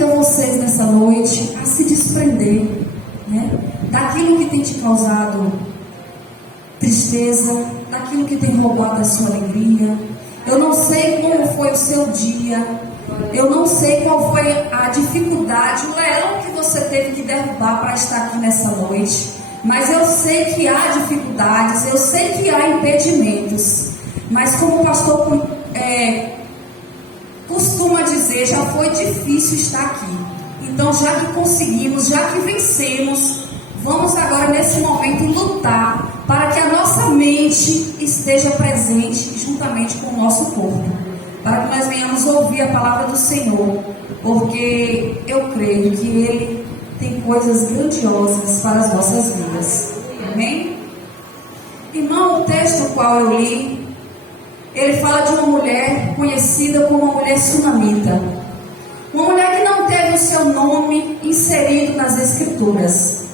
convido a vocês nessa noite a se desprender, né, daquilo que tem te causado tristeza, daquilo que tem roubado a sua alegria. Eu não sei como foi o seu dia, eu não sei qual foi a dificuldade, o leão que você teve que derrubar para estar aqui nessa noite, mas eu sei que há dificuldades, eu sei que há impedimentos, mas como o pastor costuma dizer, já foi difícil estar aqui. Então, já que conseguimos, já que vencemos, vamos agora nesse momento lutar para que a nossa mente esteja presente juntamente com o nosso corpo, para que nós venhamos ouvir a palavra do Senhor, porque eu creio que Ele tem coisas grandiosas para as nossas vidas. Amém? Irmão, o texto qual eu li, ele fala de uma mulher conhecida como uma mulher sunamita, uma mulher que não teve o seu nome inserido nas Escrituras.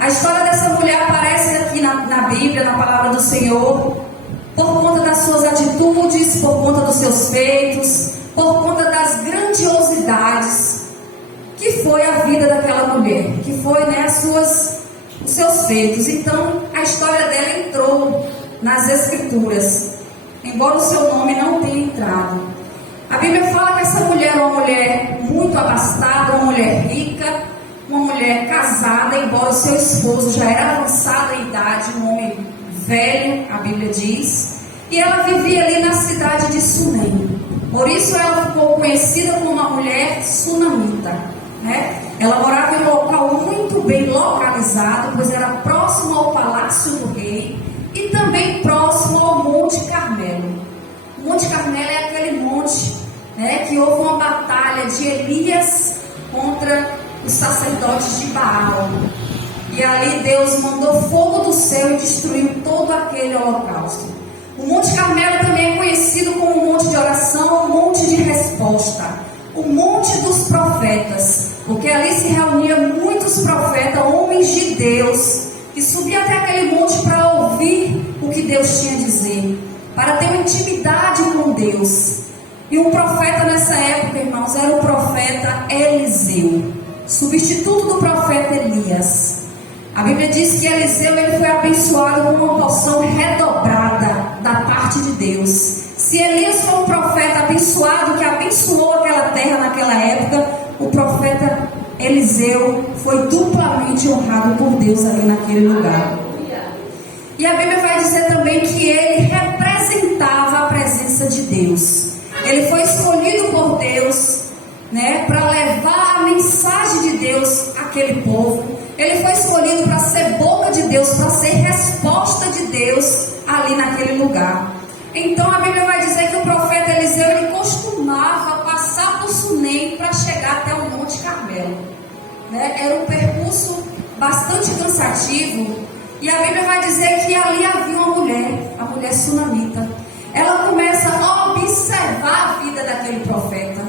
A história dessa mulher aparece aqui na Bíblia, na palavra do Senhor, por conta das suas atitudes, por conta dos seus feitos, por conta das grandiosidades que foi a vida daquela mulher, que foi, né, os seus feitos. Então, a história dela entrou nas Escrituras, embora o seu nome não tenha entrado. A Bíblia fala que essa mulher é uma mulher muito abastada, uma mulher rica, uma mulher casada, embora o seu esposo já era avançado em idade, um homem velho, a Bíblia diz, e ela vivia ali na cidade de Sunem. Por isso ela ficou conhecida como uma mulher sunamita, né? Ela morava em um local muito bem localizado, pois era próximo ao palácio do rei e também próximo ao Monte Carmelo. O Monte Carmelo é aquele monte, né, que houve uma batalha de Elias contra os sacerdotes de Baal, e ali Deus mandou fogo do céu e destruiu todo aquele holocausto. O Monte Carmelo também é conhecido como um monte de oração, um monte de resposta, o monte dos profetas, porque ali se reuniam muitos profetas, homens de Deus, que subiam até aquele monte para ouvir o que Deus tinha a dizer, para ter uma intimidade com Deus. E um profeta nessa época, irmãos, era o profeta Eliseu, substituto do profeta Elias. A Bíblia diz que Eliseu ele foi abençoado com uma porção redobrada da parte de Deus. Se Elias foi um profeta abençoado, que abençoou aquela terra naquela época, o profeta Eliseu foi duplamente honrado por Deus ali naquele lugar. E a Bíblia vai dizer também que ele representava a presença de Deus. Ele foi escolhido por Deus, né, para levar a mensagem de Deus àquele povo. Ele foi escolhido para ser boca de Deus, para ser resposta de Deus ali naquele lugar. Então a Bíblia vai dizer que o profeta Eliseu ele costumava passar por Sunem para chegar até o Monte Carmelo, né? Era um percurso bastante cansativo, e a Bíblia vai dizer que ali havia uma mulher, a mulher sunamita. Ela começa a observar a vida daquele profeta.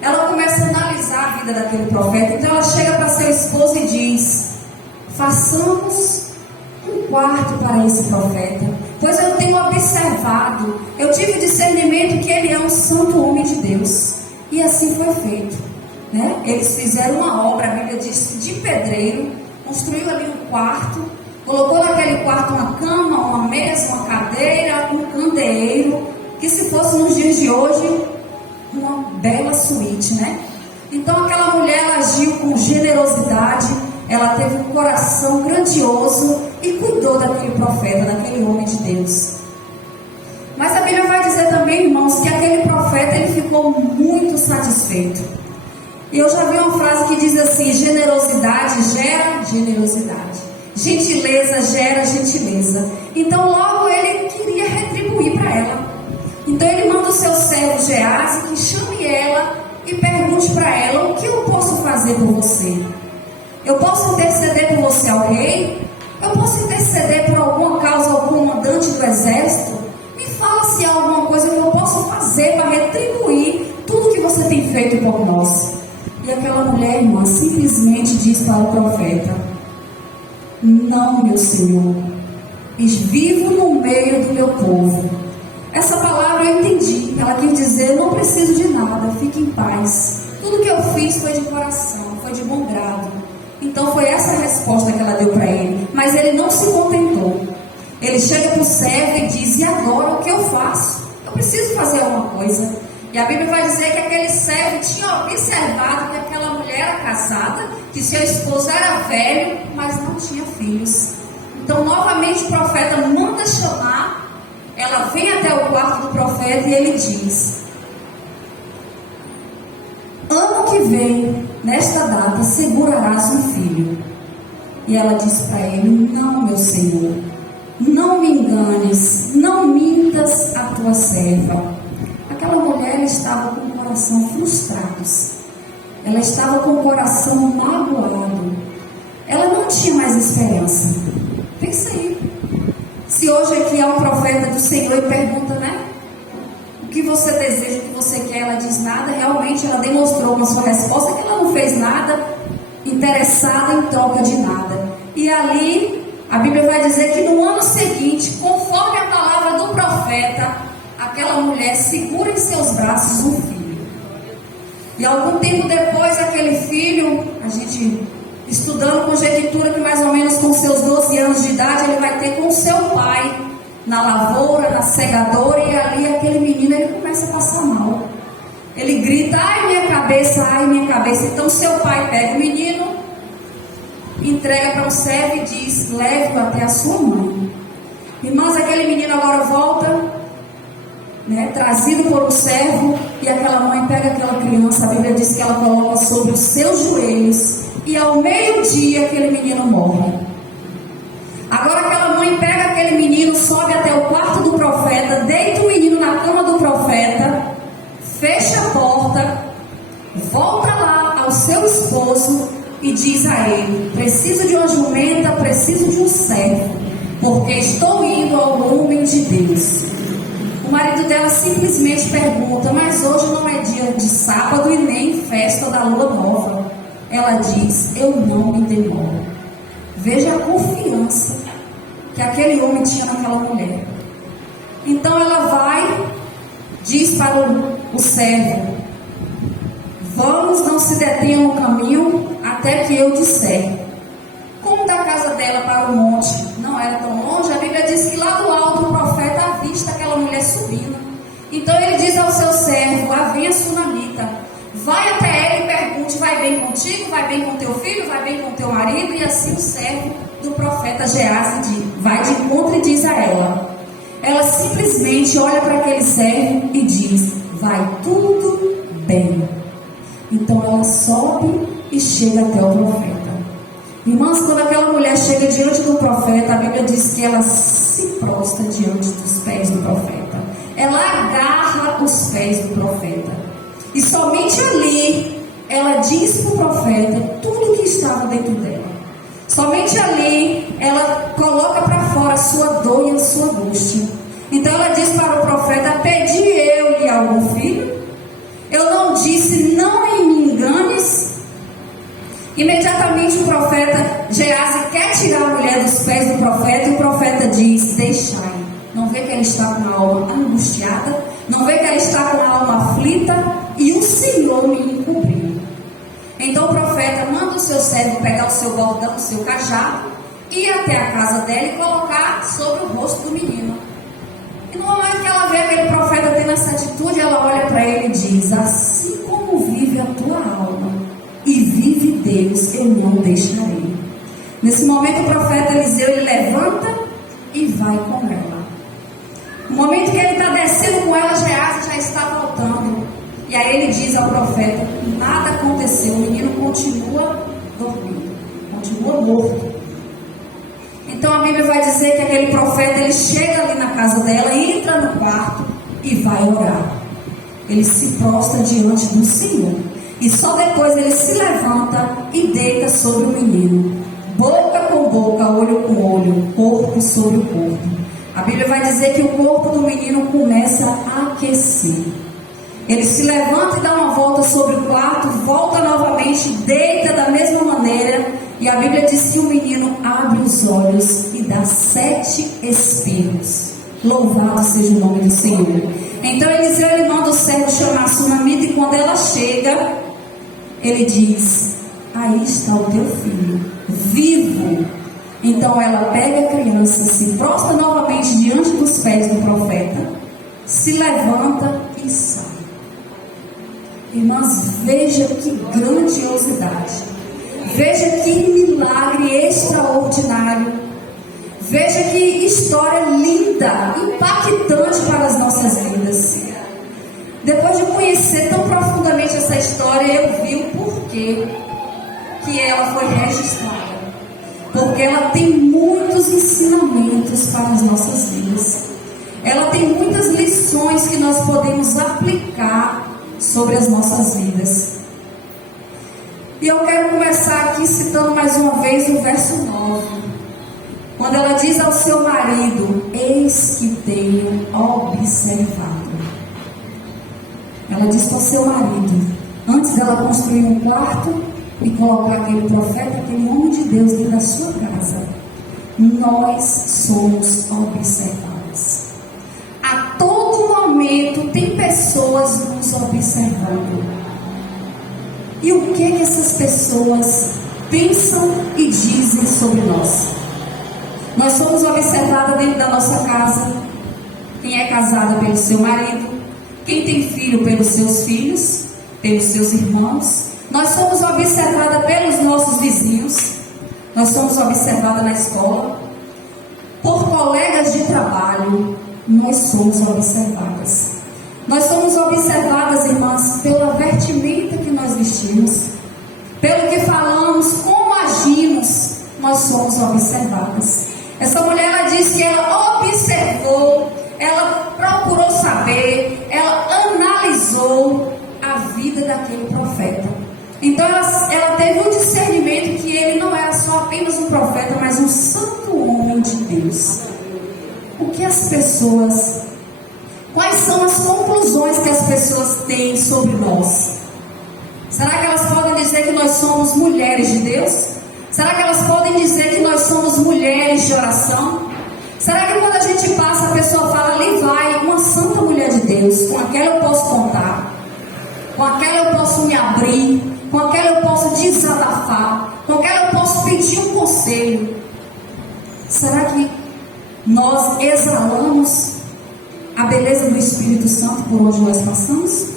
Ela começa a analisar a vida daquele profeta. Então ela chega para seu esposo e diz: façamos um quarto para esse profeta, pois eu tenho observado, eu tive o discernimento que ele é um santo homem de Deus. E assim foi feito, né? Eles fizeram uma obra, a Bíblia diz que de pedreiro, construiu ali um quarto, colocou naquele quarto uma cama, uma mesa, uma cadeira, um candeeiro, que se fosse nos dias de hoje, uma bela suíte, né? Então aquela mulher ela agiu com generosidade, ela teve um coração grandioso e cuidou daquele profeta, daquele homem de Deus. Mas a Bíblia vai dizer também, irmãos, que aquele profeta ele ficou muito satisfeito. E eu já vi uma frase que diz assim: generosidade gera generosidade, gentileza gera gentileza. Então logo ele queria retribuir para ela. Então ele manda o seu servo Geazi que chame ela e pergunte para ela: o que eu posso fazer por você? Eu posso interceder por você ao rei? Eu posso interceder por alguma causa, algum comandante do exército? Me fala se há alguma coisa que eu posso fazer para retribuir tudo que você tem feito por nós. E aquela mulher, irmã, simplesmente diz para o profeta: não, meu senhor, vivo no meio do meu povo. Essa palavra eu entendi. Ela quis dizer: não preciso de nada, fique em paz. Tudo que eu fiz foi de coração. Ele chega para o servo e diz: e agora o que eu faço? Eu preciso fazer alguma coisa. E a Bíblia vai dizer que aquele servo tinha observado que aquela mulher era casada, que seu esposo era velho, mas não tinha filhos. Então novamente o profeta manda chamar. Ela vem até o quarto do profeta e ele diz: ano que vem, nesta data, segurarás um filho. E ela diz para ele: não, meu senhor, não me enganes, não mintas a tua serva. Aquela mulher estava com o coração frustrado, ela estava com o coração magoado, ela não tinha mais esperança. Pensa aí, se hoje aqui é um profeta do Senhor e pergunta, né? O que você deseja, o que você quer? Ela diz nada. Realmente ela demonstrou com a sua resposta que ela não fez nada interessada em troca de nada. E ali a Bíblia vai dizer que no ano seguinte, conforme a palavra do profeta, aquela mulher segura em seus braços um filho. E algum tempo depois, aquele filho, a gente estudando conjectura que mais ou menos com seus 12 anos de idade, ele vai ter com seu pai na lavoura, na segadora, e ali aquele menino, ele começa a passar mal. Ele grita: ai minha cabeça, ai minha cabeça. Então seu pai pega o menino, entrega para o servo e diz: leve-o até a sua mãe. Irmãs, aquele menino agora volta, né, trazido por um servo, e aquela mãe pega aquela criança. A Bíblia diz que ela coloca sobre os seus joelhos, e ao meio-dia aquele menino morre. Agora aquela mãe pega aquele menino, sobe até o quarto do profeta, deita o menino na cama do profeta, fecha a porta, volta lá ao seu esposo e diz a ele: preciso de uma jumenta, preciso de um servo, porque estou indo ao homem de Deus. O marido dela simplesmente pergunta: mas hoje não é dia de sábado e nem festa da lua nova. Ela diz: eu não me demoro. Veja a confiança que aquele homem tinha naquela mulher. Então ela vai, diz para o servo: vamos, não se detenha no caminho até que eu disser. Como da casa dela para o monte não era tão longe, a Bíblia diz que lá do alto o profeta avista aquela mulher subindo. Então ele diz ao seu servo, a sunamita: vai até ele e pergunte: vai bem contigo, vai bem com teu filho, vai bem com teu marido? E assim o servo do profeta Geazi vai de encontro e diz a ela. Ela simplesmente olha para aquele servo e diz: vai tudo bem. Então ela sobe e chega até o profeta. Irmãs, quando aquela mulher chega diante do profeta, a Bíblia diz que ela se prostra diante dos pés do profeta. Ela agarra os pés do profeta. E somente ali ela diz para o profeta tudo o que estava dentro dela. Somente ali ela coloca para fora a sua dor e a sua angústia. Então ela diz para o profeta: pedi eu-lhe algum filho? Eu não disse: não me enganes? Imediatamente o profeta Geazi quer tirar a mulher dos pés do profeta, e o profeta diz: deixai. Não vê que ela está com a alma angustiada? Não vê que ela está com a alma aflita? E o Senhor me encobriu. Então o profeta manda o seu servo pegar o seu bordão, o seu cajado, ir até a casa dela e colocar sobre o rosto do menino. E no momento que ela vê aquele profeta tendo essa atitude, ela olha para ele e diz: assim como vive a tua alma e vive Deus, eu não deixarei. Nesse momento o profeta Eliseu, ele levanta e vai com ela. No momento que ele está descendo com ela, Geazi já está voltando. E aí ele diz ao profeta: nada aconteceu, o menino continua dormindo, continua morto. Então a Bíblia vai dizer que aquele profeta, ele chega ali na casa dela, entra no quarto e vai orar. Ele se prostra diante do Senhor. E só depois ele se levanta e deita sobre o menino, boca com boca, olho com olho, corpo sobre o corpo. A Bíblia vai dizer que o corpo do menino começa a aquecer. Ele se levanta e dá uma volta sobre o quarto, volta novamente, deita da mesma maneira. E a Bíblia diz que o menino abre os olhos e dá 7 espirros. Louvado seja o nome do Senhor. Então Eliseu, ele manda o servo chamar a sunamita, e quando ela chega, ele diz: aí está o teu filho, vivo. Então ela pega a criança, se prostra novamente diante dos pés do profeta, se levanta e sai. Irmãs, veja que grandiosidade, veja que milagre extraordinário, veja que história linda, impactante para as nossas vidas. Depois de conhecer tão profundamente essa história, eu vi o porquê que ela foi registrada. Porque ela tem muitos ensinamentos para as nossas vidas. Ela tem muitas lições que nós podemos aplicar sobre as nossas vidas. E eu quero começar aqui citando mais uma vez o verso 9. Quando ela diz ao seu marido: eis que tenho observado. Ela diz para o seu marido, antes dela construir um quarto e colocar aquele profeta, aquele homem de Deus dentro da sua casa: nós somos observados. A todo momento tem pessoas nos observando. E o que essas pessoas pensam e dizem sobre nós? Nós somos observadas dentro da nossa casa. Quem é casada pelo seu marido, quem tem filho pelos seus filhos, pelos seus irmãos. Nós somos observadas pelos nossos vizinhos. Nós somos observadas na escola, por colegas de trabalho. Nós somos observadas. Nós somos observadas, irmãs, pela vestimenta que nós vestimos, pelo que falamos, como agimos. Nós somos observadas. Essa mulher, ela diz que ela observou, ela procurou saber, ela analisou a vida daquele profeta. Então ela teve um discernimento que ele não era só apenas um profeta, mas um santo homem de Deus. O que as pessoas, quais são as conclusões que as pessoas têm sobre nós? Será que elas podem dizer que nós somos mulheres de Deus? Será que elas podem dizer que nós somos mulheres de oração? Será que quando a gente passa, a pessoa fala: ali vai uma santa mulher de Deus, com aquela eu posso contar, com aquela eu posso me abrir, com aquela eu posso desabafar, com aquela eu posso pedir um conselho? Será que nós exalamos a beleza do Espírito Santo por onde nós passamos?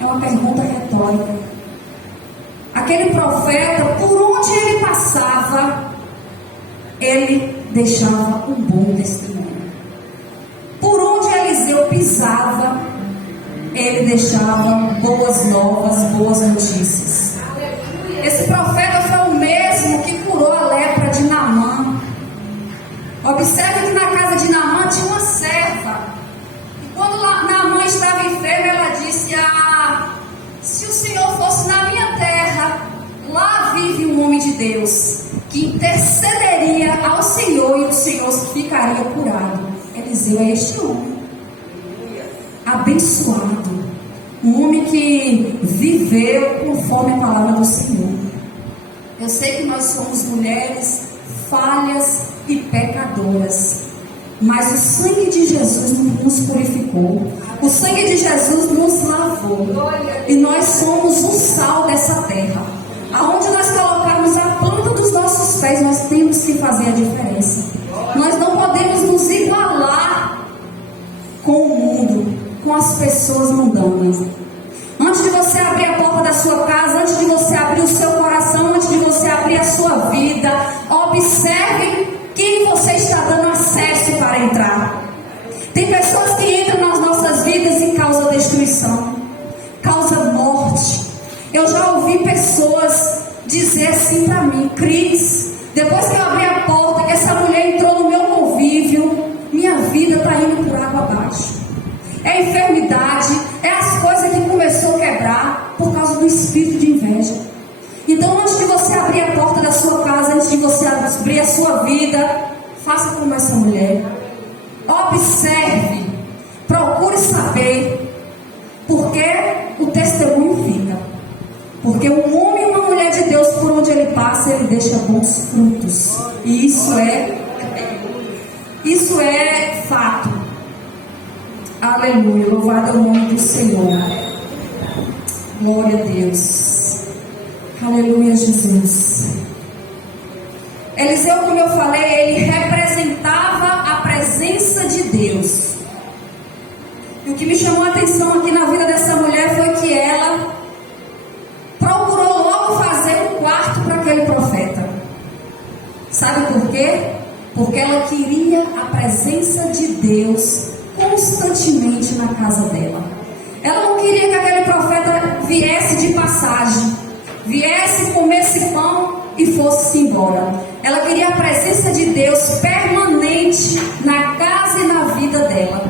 É uma pergunta retórica. Aquele profeta, por onde ele passava, ele deixava um bom testemunho. Por onde Eliseu pisava, ele deixava boas novas, boas notícias. Esse profeta foi o mesmo que curou a lepra de Naamã. Observe que na casa de Naamã tinha uma serva. E quando Naamã estava enfermo, ela disse: se o Senhor fosse na minha terra, lá vive um homem de Deus que intercederia ao Senhor e o Senhor ficaria curado. Eliseu é este homem abençoado, um homem que viveu conforme a palavra do Senhor. Eu sei que nós somos mulheres falhas e pecadoras, mas o sangue de Jesus nos purificou, o sangue de Jesus nos lavou, e nós somos o sal dessa terra. Aonde nós colocarmos a planta dos nossos pés, nós temos que fazer a diferença. Nós não podemos nos igualar com o mundo, com as pessoas mundanas. Antes de você abrir a porta da sua casa, antes de você abrir o seu coração, antes de você abrir a sua vida, observe quem você está dando acesso para entrar. Tem pessoas que entram nas nossas vidas e causam destruição, causam morte. Eu já ouvi pessoas dizer assim para mim: Cris, depois que eu abri a porta, que essa mulher entrou no meu convívio, minha vida está indo por água abaixo. É a enfermidade, é as coisas que começou a quebrar por causa do espírito de inveja. Então, antes de você abrir a porta da sua casa, antes de você abrir a sua vida, faça como essa mulher. Observe, procure saber, porque o testemunho fica. Porque um homem e uma mulher de Deus, por onde ele passa, ele deixa bons frutos. E isso é fato. Aleluia, louvado é o nome do Senhor. Glória a Deus. Aleluia, Jesus. Eliseu, como eu falei, ele representava a presença de Deus. E o que me chamou a atenção aqui na vida dessa mulher foi que ela procurou logo fazer um quarto para aquele profeta. Sabe por quê? Porque ela queria a presença de Deus constantemente na casa dela. Ela não queria que aquele profeta viesse de passagem, viesse, comesse pão e fosse embora. Ela queria a presença de Deus permanente na casa e na vida dela.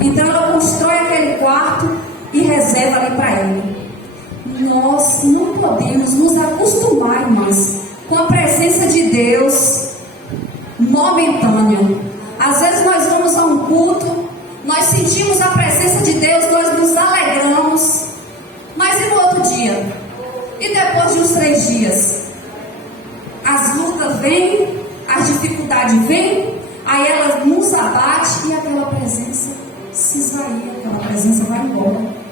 Então ela constrói aquele quarto e reserva ali para ele. Nós não podemos nos acostumar, irmãs, com a presença de Deus momentânea. Às vezes nós vamos a um culto, nós sentimos a presença de Deus, nós nos alegramos, mas e no outro dia? E depois de uns 3 dias? As lutas vêm, as dificuldades vêm, aí ela nos abate e aquela presença se esvai, aquela presença vai embora.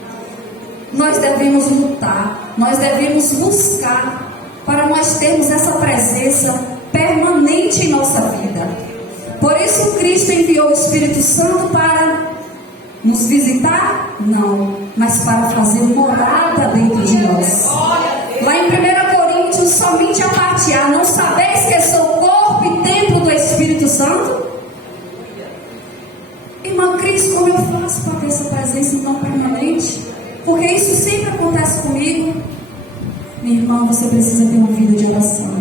Nós devemos lutar, nós devemos buscar para nós termos essa presença permanente em nossa vida. Por isso Cristo enviou o Espírito Santo para nos visitar? Não, mas para fazer morada dentro de nós. Lá em 1 Coríntios, somente a parte A, não sabeis que sou corpo e templo do Espírito Santo? Irmã Cris, como eu faço para ter essa presença não permanente? Porque isso sempre acontece comigo. Minha irmã, você precisa ter uma vida de oração.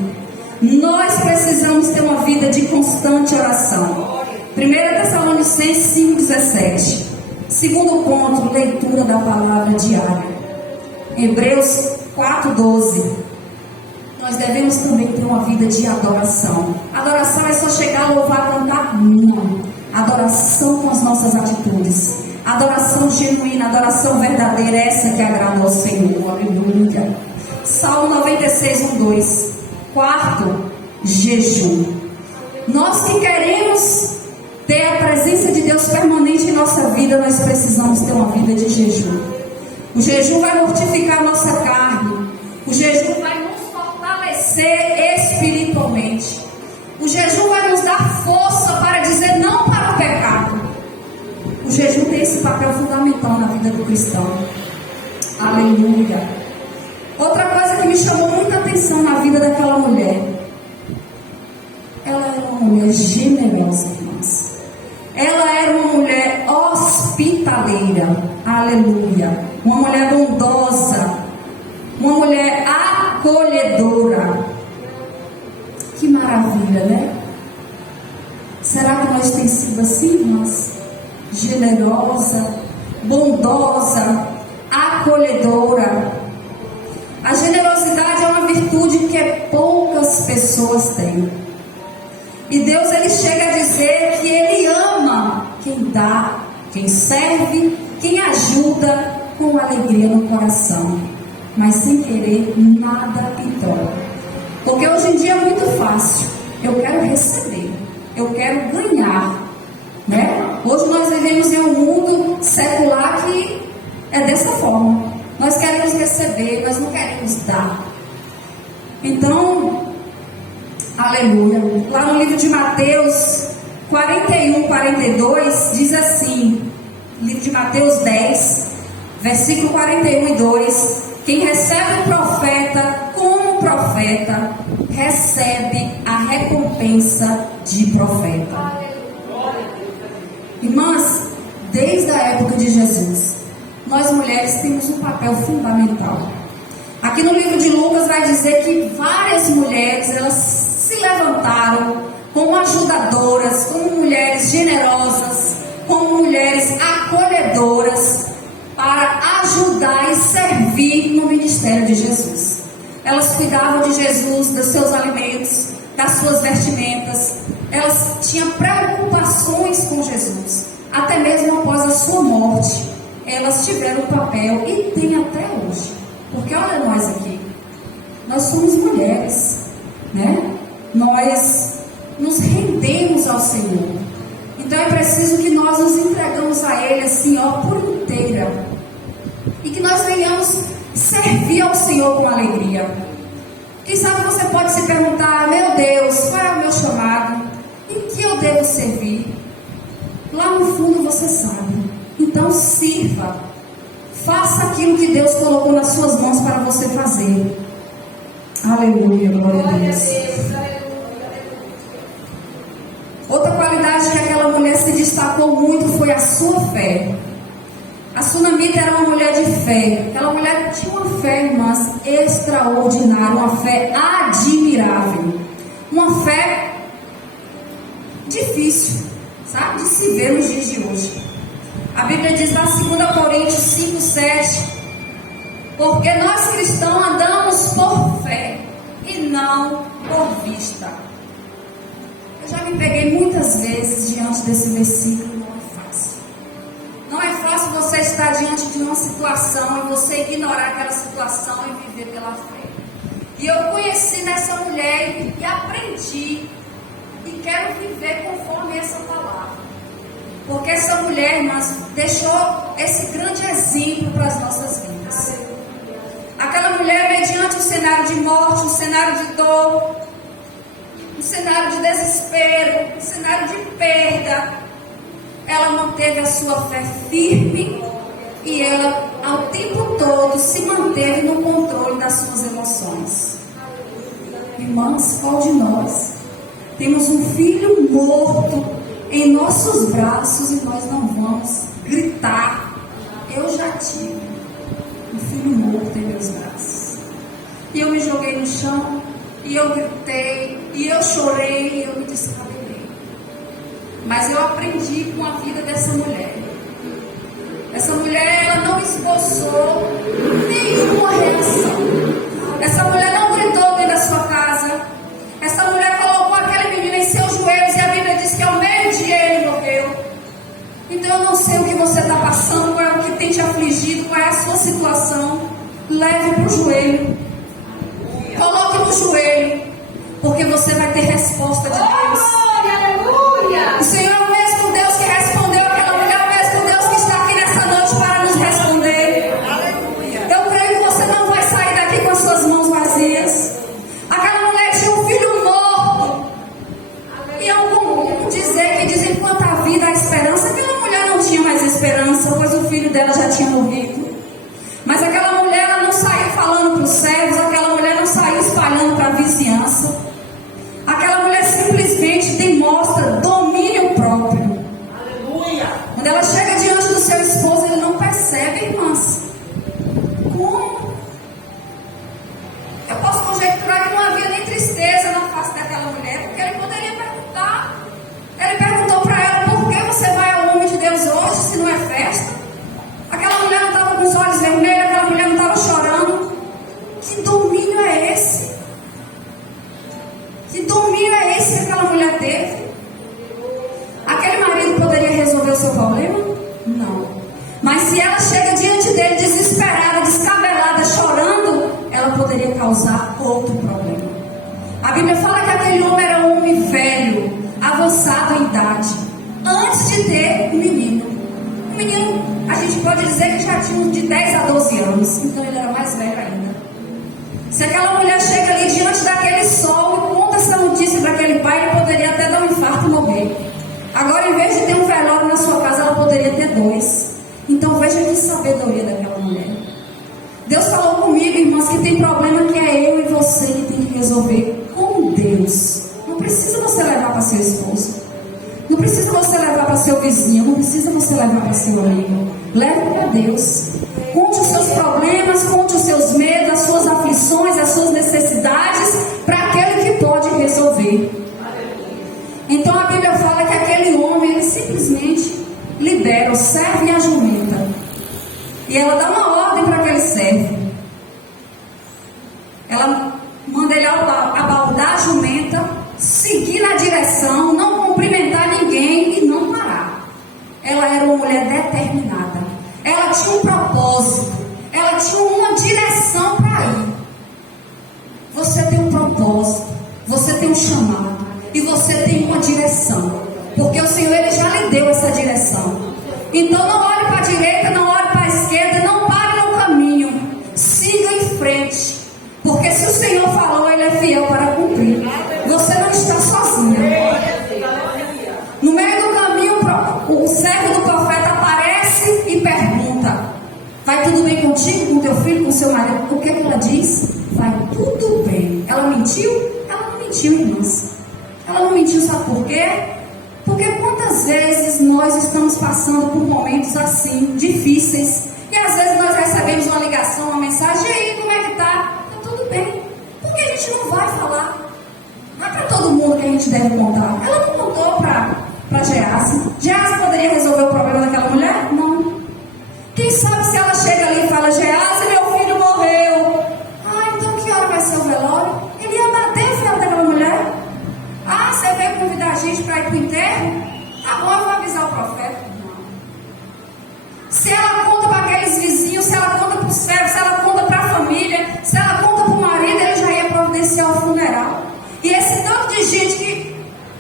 Nós precisamos ter uma vida de constante oração. 1 Tessalonicenses 5,17. Segundo ponto, leitura da palavra diária. Hebreus 4,12. Nós devemos também ter uma vida de adoração. Adoração é só chegar, louvar, cantar? Não. Adoração com as nossas atitudes. Adoração genuína, adoração verdadeira, essa que agrada ao Senhor. Aleluia. Salmo 96:1-2. Quarto, jejum. Nós que queremos ter a presença de Deus permanente em nossa vida, nós precisamos ter uma vida de jejum. O jejum vai mortificar a nossa carne. O jejum vai nos fortalecer espiritualmente. O jejum vai nos dar força para dizer não para o pecado. O jejum tem esse papel fundamental na vida do cristão. Aleluia. Outra coisa que me chamou muita atenção na vida daquela mulher, ela era uma mulher generosa, irmãs. Ela era uma mulher hospitaleira. Aleluia. Uma mulher bondosa. Uma mulher acolhedora. Que maravilha, né? Será que nós temos sido assim, irmãs? Generosa, bondosa, acolhedora. A generosidade é uma virtude que poucas pessoas têm. E Deus, ele chega a dizer que ele ama quem dá, quem serve, quem ajuda com alegria no coração, mas sem querer nada em troca. Porque hoje em dia é muito fácil. Eu quero receber, eu quero ganhar, né? Hoje nós vivemos em um mundo secular que é dessa forma. Nós queremos receber, nós não queremos dar. Então, aleluia. Lá no livro de Mateus 41:42 diz assim, livro de Mateus 10, versículo 41:2: quem recebe o profeta como profeta, recebe a recompensa de profeta. Irmãs, desde a época de Jesus, nós mulheres temos um papel fundamental. Aqui no livro de Lucas vai dizer que várias mulheres, elas se levantaram como ajudadoras, como mulheres generosas, como mulheres acolhedoras, para ajudar e servir no ministério de Jesus. Elas cuidavam de Jesus, dos seus alimentos, das suas vestimentas. Elas tinham preocupações com Jesus, até mesmo após a sua morte. Elas tiveram papel e tem até hoje. Porque olha nós aqui, nós somos mulheres, né? Nós nos rendemos ao Senhor. Então é preciso que nós nos entregamos a Ele assim, ó, por inteira. E que nós venhamos servir ao Senhor com alegria. Quem sabe você pode se perguntar: meu Deus, qual é o meu chamado? Em que eu devo servir? Lá no fundo você sabe. Então sirva. Faça aquilo que Deus colocou nas suas mãos para você fazer. Aleluia, glória a Deus. Outra qualidade que aquela mulher se destacou muito foi a sua fé. A Sunamita era uma mulher de fé. Aquela mulher tinha uma fé, irmãs, extraordinária, uma fé admirável. Uma fé difícil, sabe, de se ver nos dias de hoje. A Bíblia diz lá em 2 Coríntios 5, 7: porque nós cristãos andamos por fé e não por vista. Eu já me peguei muitas vezes diante desse versículo. Não é fácil você estar diante de uma situação e você ignorar aquela situação e viver pela fé. E eu conheci nessa mulher e aprendi e quero viver conforme essa palavra. Porque essa mulher, irmãs, deixou esse grande exemplo para as nossas vidas. Aquela mulher, mediante um cenário de morte, um cenário de dor, um cenário de desespero, um cenário de perda, ela manteve a sua fé firme e ela, ao tempo todo, se manteve no controle das suas emoções. Irmãs, qual de nós temos um filho morto em nossos braços e nós não vamos gritar? Eu já tive um filho morto em meus braços. E eu me joguei no chão, e eu gritei, e eu chorei, e eu me descabelei. Mas eu aprendi com a vida dessa mulher. Essa mulher, ela não esboçou nenhuma reação. Essa mulher não gritou dentro da sua casa. Essa mulher colocou aquele menino em seus joelhos e a Bíblia diz que ao meio-dia ele morreu. Então eu não sei o que você está passando, qual é o que tem te afligido, qual é a sua situação. Leve para o joelho. Coloque no joelho, porque você vai ter resposta de Deus. O Senhor é o mesmo Deus que respondeu aquela mulher, o mesmo Deus que está aqui nessa noite para nos responder. Eu creio que você não vai sair daqui com as suas mãos vazias. Aquela mulher tinha um filho morto. E é comum dizer que diz enquanto há vida há esperança. Aquela mulher não tinha mais esperança, pois o filho dela já tinha morrido. Mas aquela mulher, ela não saiu falando para os servos, aquela mulher não saiu espalhando para a vizinhança. Aquela mulher simplesmente demonstra domínio próprio. Aleluia. Quando ela chega diante do seu esposo, ele não percebe, irmãs. Como? Eu posso conjecturar que não havia nem tristeza na face daquela mulher, porque ele poderia perguntar. Ele perguntou para ela: por que você vai ao nome de Deus hoje, se não é festa? Aquela mulher não estava com os olhos vermelhos, aquela mulher não estava chorando. Que domínio é esse? Que domínio é esse que aquela mulher teve? Aquele marido poderia resolver o seu problema? Não. Mas se ela chega diante dele desesperada, descabelada, chorando, ela poderia causar outro problema. A Bíblia fala que aquele homem era um homem velho, avançado em idade, antes de ter um menino. O menino, a gente pode dizer que já tinha de 10 a 12 anos, então ele era mais velho ainda. Se aquela mulher chega ali diante daquele sol e conta essa notícia para aquele pai, ele poderia até dar um infarto e morrer. Agora, em vez de ter um velório na sua casa, ela poderia ter 2. Então veja que sabedoria daquela mulher. Deus falou comigo, irmãs, que tem problema que é eu e você que tem que resolver com Deus. Não precisa você levar para seu esposo, não precisa você levar para seu vizinho, não precisa você levar para seu amigo. Leve para Deus. Conte os seus problemas, conte os seus medos, as suas aflições, as suas necessidades para aquele que pode resolver. Então a Bíblia fala que aquele homem, ele simplesmente libera o servo e a jumenta. E ela dá uma ordem para aquele servo. Ela manda ele abaldar a jumenta, seguir na direção, não cumprimentar ninguém e não parar. Ela era uma mulher determinada. Ela tinha um propósito. Ela tinha uma direção para ir. Você tem um propósito. Você tem um chamado. E você tem uma direção. Porque o Senhor, Ele já lhe deu essa direção. Então não olhe para a direita, não olhe para a esquerda, não pare no caminho. Siga em frente. Porque se o Senhor falou, Ele contigo, com teu filho, com seu marido. O que é que ela diz? Vai tudo bem. Ela mentiu? Ela não mentiu, irmãs. Ela não mentiu, sabe por quê? Porque quantas vezes nós estamos passando por momentos assim, difíceis, e às vezes nós recebemos uma ligação, uma mensagem: e aí, como é que tá? Tá tudo bem. Por que a gente não vai falar? Não é para todo mundo que a gente deve contar. Ela não contou para Geazi. Geazi poderia resolver o problema daquela mulher? Não. Quem sabe se ela chega ali e fala: Geazi, meu filho morreu. Ah, então que hora vai ser o velório? Ele ia bater o filho daquela mulher. Ah, você veio convidar a gente para ir para o enterro? Tá bom, eu vou avisar o profeta. Não. Se ela conta para aqueles vizinhos, se ela conta para os servos, se ela conta para a família, se ela conta para o marido, ele já ia providenciar o funeral. E esse tanto de gente que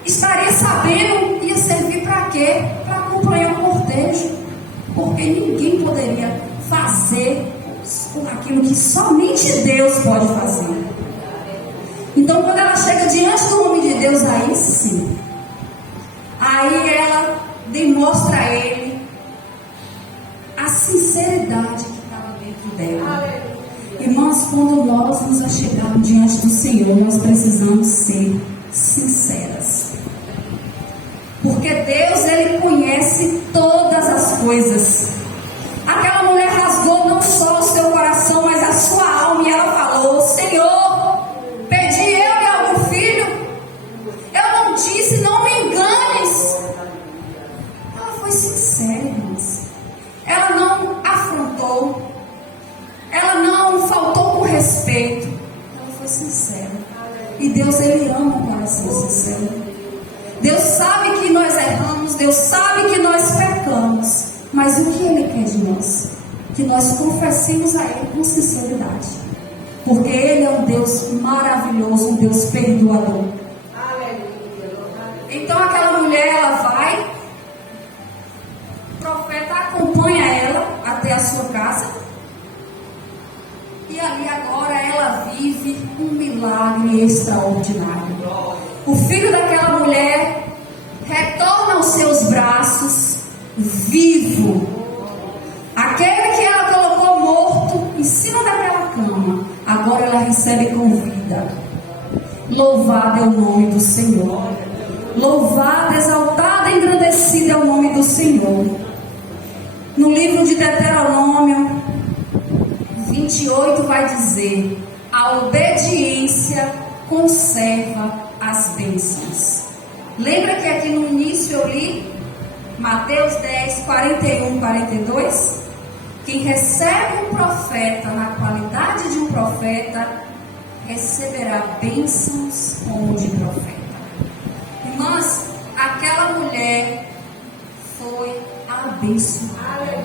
estaria sabendo ia servir para quê? Para acompanhar o cortejo. Porque ninguém poderia fazer aquilo que somente Deus pode fazer. Então, quando ela chega diante do homem de Deus, aí sim, aí ela demonstra a ele a sinceridade que estava dentro dela. Irmãos, quando nós nos achegarmos diante do Senhor, nós precisamos ser sinceras. Porque Deus, Ele conhece todas as coisas. Aquela mulher rasgou não só o seu coração, mas a sua alma, e ela falou: Senhor, pedi eu e algum filho? Eu não disse, não me enganes. Ela foi sincera, irmãos. Ela não afrontou. Ela não faltou com respeito. Ela foi sincera. E Deus, Ele ama o coração sincero. Deus sabe que nós erramos. Deus sabe que nós pecamos. Mas o que Ele quer de nós? Que nós confessemos a Ele com sinceridade. Porque Ele é um Deus maravilhoso, um Deus perdoador. Então aquela mulher, ela vai, o profeta acompanha ela até a sua casa, e ali agora ela vive um milagre extraordinário. O filho daquela mulher retorna aos seus braços vivo. Aquele que ela colocou morto em cima daquela cama, agora ela recebe com vida. Louvado é o nome do Senhor. Louvado, exaltado e engrandecido é o nome do Senhor. No livro de Deuteronômio 28 vai dizer: a obediência conserva as bênçãos. Lembra que aqui no início eu li Mateus 10, 41, 42? Quem recebe um profeta na qualidade de um profeta, receberá bênçãos como de profeta. Irmãs, aquela mulher foi abençoada.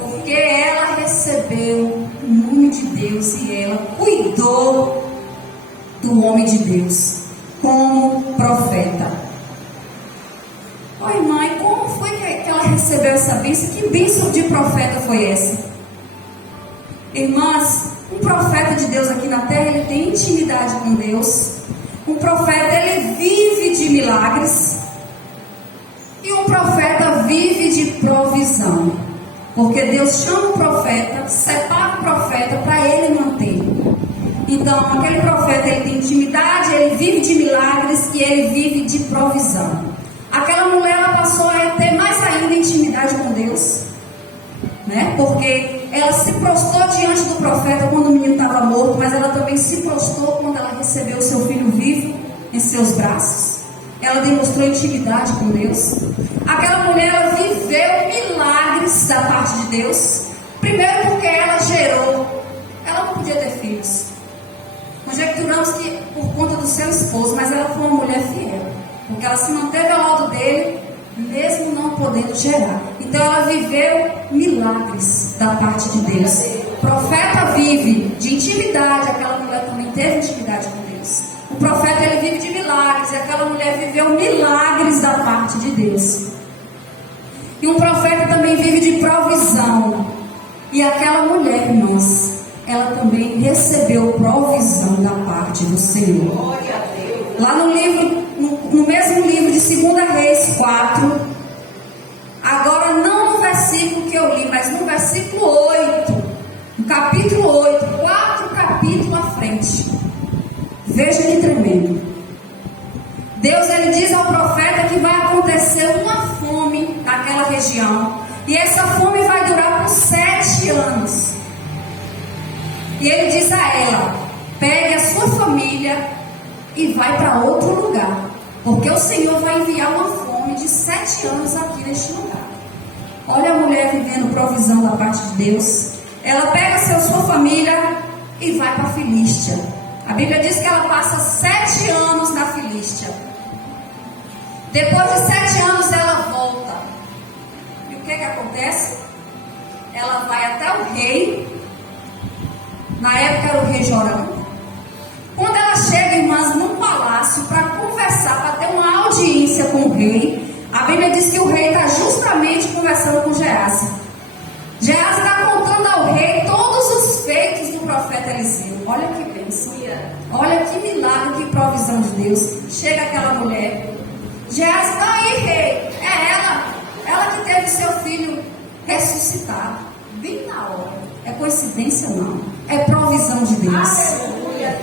Porque ela recebeu o nome de Deus e ela cuidou do homem de Deus como profeta. Oi, mãe, como foi que ela recebeu essa bênção? Que bênção de profeta foi essa? Irmãs, um profeta de Deus aqui na terra, ele tem intimidade com Deus. Um profeta, ele vive de milagres. E um profeta vive de provisão. Porque Deus chama o profeta, separa o profeta para ele manter. Então, aquele profeta, ele tem intimidade, ele vive de milagres e ele vive de provisão. Aquela mulher, ela passou a ter mais ainda intimidade com Deus, né? Porque ela se prostrou diante do profeta quando o menino estava morto, mas ela também se prostrou quando ela recebeu o seu filho vivo em seus braços. Ela demonstrou intimidade com Deus. Aquela mulher, ela viveu milagres da parte de Deus. Primeiro porque ela gerou. Ela não podia ter filhos. Conjecturamos que por conta do seu esposo, mas ela foi uma mulher fiel. Porque ela se manteve ao lado dele, mesmo não podendo gerar. Então ela viveu milagres da parte de Deus. O profeta vive de intimidade. Aquela mulher também teve intimidade com Deus. O profeta, ele vive de milagres, e aquela mulher viveu milagres da parte de Deus. E um profeta também vive de provisão. E aquela mulher, irmãos, ela também recebeu provisão da parte do Senhor. Lá no livro, no mesmo livro de 2 Reis 4, agora não no versículo que eu li, mas mas no versículo 8, no capítulo 8, 4 capítulos à frente. Veja que tremendo. Deus, ele diz ao profeta que vai acontecer uma fome naquela região. E essa fome vai durar por 7 anos. E ele diz a ela: pegue a sua família e vai para outro lugar. Porque o Senhor vai enviar uma fome de 7 anos aqui neste lugar. Olha a mulher vivendo provisão da parte de Deus. Ela pega a sua família e vai para a Filístia. A Bíblia diz que ela passa 7 anos na Filístia. Depois de 7 anos ela volta. E o que acontece? Ela vai até o rei. Na época era o rei Jorão. Quando ela chega, irmãs, num palácio para conversar, para ter uma audiência com o rei, a Bíblia diz que o rei está justamente conversando com Geazi. Geazi está contando ao rei todos os feitos do profeta Eliseu. Olha que bênção. Olha que milagre, que provisão de Deus. Chega aquela mulher. Geazi, está aí, rei. É ela que teve seu filho ressuscitado. Bem na hora. É coincidência? Não. É provisão de Deus.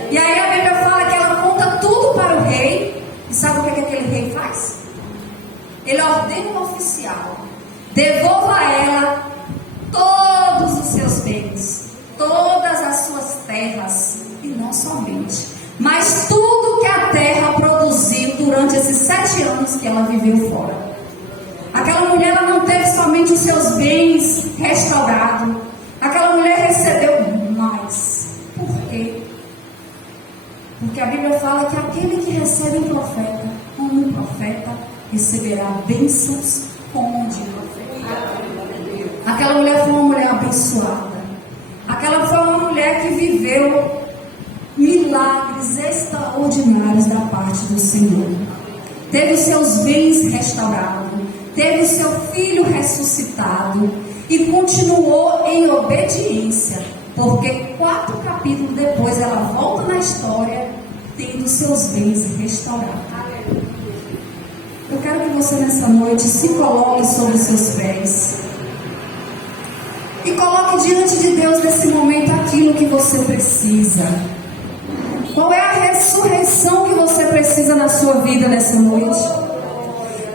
E aí a Bíblia fala que ela conta tudo para o rei. E sabe o que aquele rei faz? Ele ordena um oficial: devolva a ela todos os seus bens, todas as suas terras, e não somente, mas tudo que a terra produziu durante esses 7 anos que ela viveu fora. Aquela mulher, ela não teve somente os seus bens restaurados. Aquela mulher recebeu mais. Por quê? Porque a Bíblia fala que aquele que recebe um profeta, como um profeta, receberá bênçãos como de um profeta. Aquela mulher foi uma mulher abençoada. Aquela foi uma mulher que viveu milagres extraordinários da parte do Senhor. Teve os seus bens restaurados, teve o seu filho ressuscitado e continuou em obediência, porque 4 capítulos depois ela volta na história tendo seus bens restaurados. Eu quero que você nessa noite se coloque sobre os seus pés e coloque diante de Deus nesse momento aquilo que você precisa. Qual é a ressurreição que você precisa na sua vida nessa noite?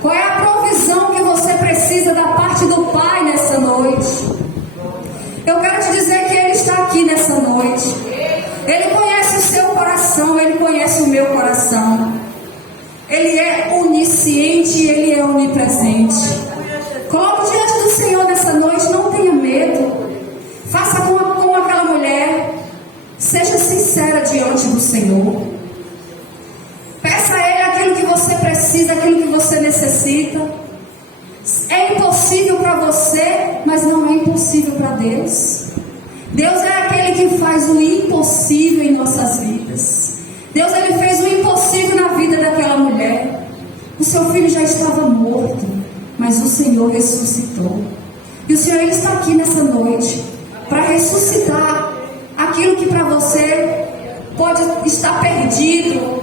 Qual é a provisão que você precisa da parte do Pai nessa noite? Eu quero te dizer que Ele está aqui nessa noite. Ele conhece o seu coração, Ele conhece o meu coração. Ele é onisciente e Ele é onipresente. Coloque diante do Senhor nessa noite, não tenha medo. Faça como aquela mulher. Seja sincera diante do Senhor. Peça a Ele aquilo que você precisa, aquilo que você necessita. É impossível para você, mas não é impossível para Deus. Deus é aquele que faz o impossível em nossas vidas. Deus, Ele fez o impossível na vida daquela mulher. O seu filho já estava morto, mas o Senhor ressuscitou. E o Senhor, Ele está aqui nessa noite para ressuscitar aquilo que para você pode estar perdido,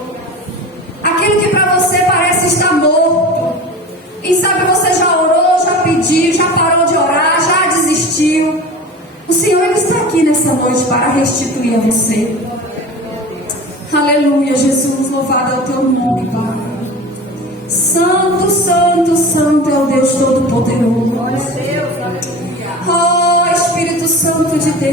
aquilo que para você parece estar morto. Quem sabe você já orou, já pediu, já parou de orar, já desistiu. O Senhor, Ele está aqui nessa noite para restituir a você. Aleluia, Jesus, louvado é o teu nome, Pai. Santo, santo, santo é o Deus Todo-Poderoso.